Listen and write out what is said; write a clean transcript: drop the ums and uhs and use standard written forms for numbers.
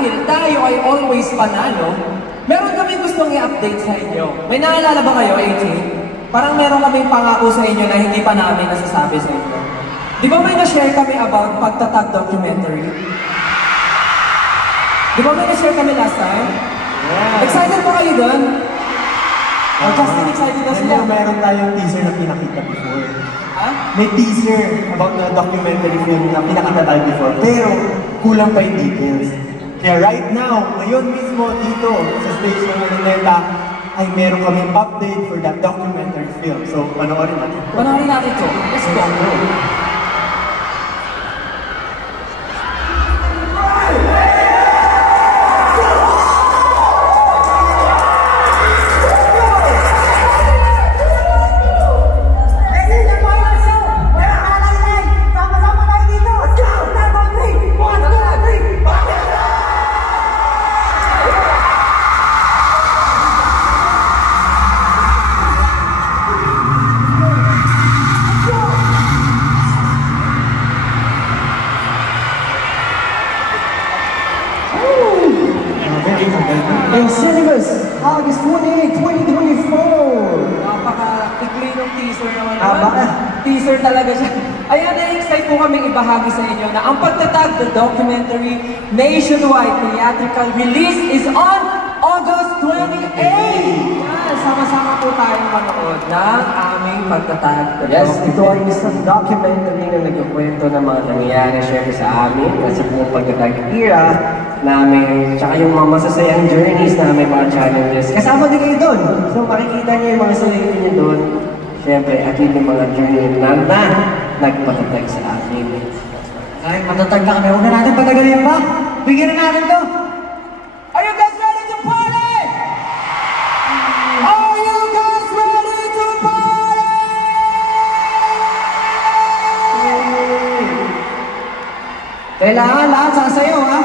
dahil tayo ay always panalo, meron kami gustong i-update sa inyo. May naalala ba kayo, AJ? Parang meron kaming pangako sa inyo na hindi pa namin nasasabi sa inyo. Di ba may na-share kami about pagtatag documentary? Di ba may na-share kami last time? Yeah. Excited ba kayo doon? Justin, excited na sila. Meron tayong teaser na pinakita before. Ha? May teaser about the documentary film na pinakita tayo before. Pero, kulang pa yung details. Kaya right now, ngayon mismo dito sa stage ng Luneta, ay meron kaming update for that documentary film. So, panoorin natin. Panoorin natin ito. Let's go. In cinemas, August 28, 2024! Napaka-ikli ng teaser naman naman. Teaser talaga siya. Ayan, na-excite po kaming ibahagi sa inyo na ang pagtatag the documentary nationwide theatrical release is on August 28! Yan, sama-sama po tayong manood ng aming pagtatag. Yes, ito ay isang documentary na nagkukwento ng mga nangyayari syempre sa amin at sa buong pagtatag era namin, tsaka yung mga masasayang journeys namin, mga challenges. Kasama din kayo doon. So makikita niyo yung mga sarili niyo doon. Siyempre, at yun yung mga journey na nagpatatag sa amin. Ay, matatag na kami. Huwag na natin patagalin pa. Bigyan na natin to. Are you guys ready to party? Are you guys ready to party? Kailangan lahat sasayaw, ha?